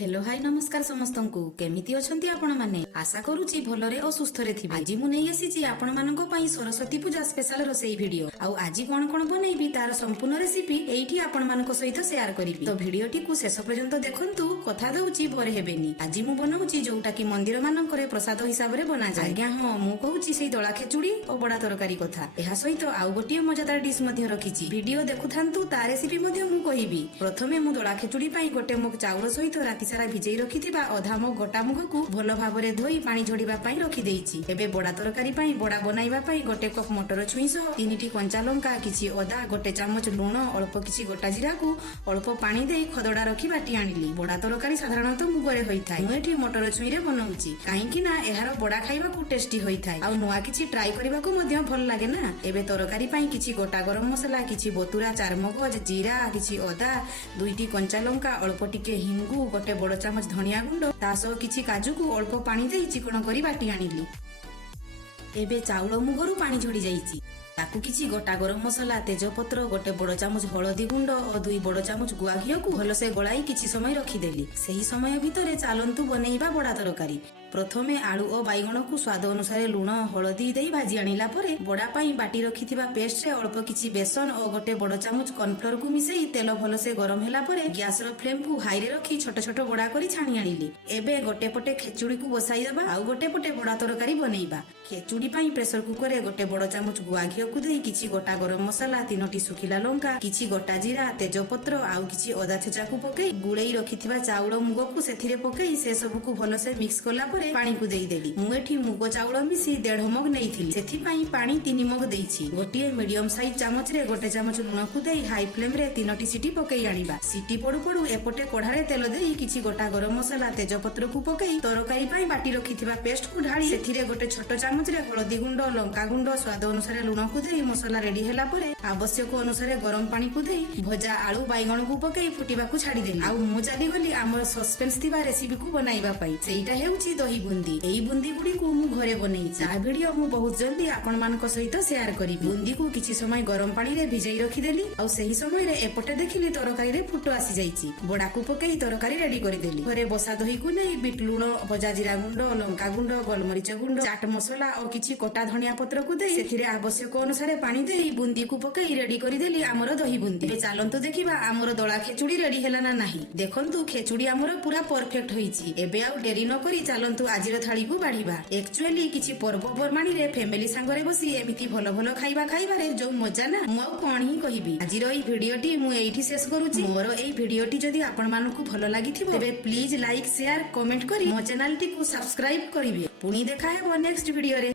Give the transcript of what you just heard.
Hello hi नमस्कार समस्त को केमिति अछंती आपण माने आशा करूची भलरे और सुस्थरे थिबे। आज मु नै आसीची आपण माननको पई सरस्वती पूजा स्पेशल रोसई वीडियो आउ आज कोन कोन बनैबी तार संपूर्ण रेसिपी एठी आपण मानको सहित शेयर करिबी। तो वीडियोटी को शेष पर्यंत देखंतु कथा दउची भरे हेबेनी। आज मु बनाउची जोटा कि मंदिर मानकरे प्रसाद हिसाब रे बना जाय। आज्ञा हां मु कहूची सेई दळा खेचुडी और बडा तरकारी कथा। एहा सहित आउ गोटिए मजादार डिश मध्ये रखिची। वीडियो देखुथांतु ता रेसिपी मध्ये मु कहिबी। प्रथमे मु दळा खेचुडी पई गोटे मुग चाउल सहित राति सारा भिजई रखिथिबा अधा मुग गोटा मुग को भल भाबरे धोई पानी झोड़िबा पई रखि देइछि। एबे बडा तरकारी पई बडा बनाइबा पई गोटे कप मटर छुई सह 3टी कंचा लंका किछि अदा गोटे चामच लूण अल्प किछि गोटा जीरा को अल्प पानी देई खदडा रखि बाटी आनिली। बडा तरकारी साधारणतः मुगरे होइथाय। मु एठी मटर छुई रे बनाउछि काहेकि ना एहार बडा खाइबा को टेस्टी होइथाय आ नुआ किछि ट्राई करिबा को मध्ये भल लागे ना। एबे तरकारी पई किछि गोटा गरम मसला किछि बतुरा चारमगज जीरा किछि अदा 2टी कंचा लंका अल्प टिके हिंगु गोटे बड़ चामच धनिया गुंड तासो किछि काजू को अल्प पानी देई चिकन करी बाटी आनिली। एबे चाउल मुगरु पानी झोड़ी जाइछि ताकू किछि गोटा गरम मसला तेजपत्र गोटे बड़ चामच हळदी गुंड और 2 बड़ चामच गुआ घियो को भलसे गलाई किछि समय रखिदेली। सेही समय भितरे चालंतु बनेइबा बडा तरकारी। प्रथमे आलू और बैगण को स्वाद अनुसार लूण हलदी दे भाजी आनिला परे बडा पाई बाटी रखिथिबा पेस्ट रे अल्प किछि बेसन और गोटे बड़ चामच कॉर्नफ्लोर को मिसेई तेल भलसे गरम होला परे गैस रो फ्लेम को हाई रे रखी छोट छोट बडा करी छाणी आनिली। एबे गोटे पटे खेचुडी को बसाई देबा आउ गोटे पटे बडा तरकारी बनेइबा। खेचुडी पाई प्रेशर कुकर रे गोटे बड़ चामच गुआ घियो को देई किछि गोटा गरम मसला 3टी सुखिला लंका किछि गोटा जीरा तेजपत्र आउ किछि अदा छेचा को पकेई गुळेई रखिथिबा चाउल मुग को सेथिरे पकेई से सब को भलसे मिक्स करला परे पानी को देई देली। मु एठी मुग चाउल मिसी 1.5 मग नेइथिली सेथि पई पानी 3 मग देइछि। गोटिए मीडियम साइज चामच रे गोटे चामच लूण को देई हाई फ्लेम रे 3टी सीटी पकेई आनिबा। सीटी पडु पडु एपटे कढारे तेल देई किछि गोटा गरम मसला तेजपत्र को पकेई तरकारी पई बाटी रखिथिबा पेस्ट को ढाली सेथिरे गोटे छोट चामच रे हळदी गुंड लंका गुंड स्वाद अनुसार लूण को देई मसला रेडी हैला परे आवश्यक अनुसार गरम पानी को देई भजा आलू बैगण को पकेई फुटिबा को छाडी देली। आ मु चली गली हमर सस्पेंस थिबा रेसिपी को बनाइबा पई सेइटा हेउची दही बुंदी। एई बुंदी गुडी को मु घरे बनेइछि। आ वीडियो मु बहुत जल्दी आपण मानक सहित शेयर करिबी। बुंदी को किछि समय गरम पानी रे भिजई रखि देली आ सेही समय रे एपटे देखिली तरकारी रे फुटो आसी जाइछि। बडा को पकेई तरकारी रेडी करि देली। घरे बसा दही को नै बिट लूण भजा जीरा गुंड लंका गुंड गोलमरिच गुंड चाट मसला और किछि कोटा धनिया पत्र को देई सेथिरे आवश्यक अनुसार पानी देई बुंदी को पकेई रेडी करि देली हमर दही बुंदी। ए चालंतु देखिबा हमर दळा खेचुडी रेडी हैला ना नाही। देखंतु खेचुडी हमर पूरा परफेक्ट होईछि। एबे आ डेरी न करी चालंतु आजिर थाली को बाढ़िबा। एक्चुअली किछि पर्वपर्माणी रे फैमिली संगरे बसी एमिति भलो भलो खाइबा खाइबारे जो मजा ना मु कोन ही कहिबी। आजिर एई वीडियोटी मु एठी शेष करूची। मोर एई वीडियोटी जदी आपण मानकु भलो लागिथिबो तबे प्लीज लाइक शेयर कमेंट करी मो चैनल टी को सब्सक्राइब करिवे। पुनी देखा हेबो नेक्स्ट वीडियो रे।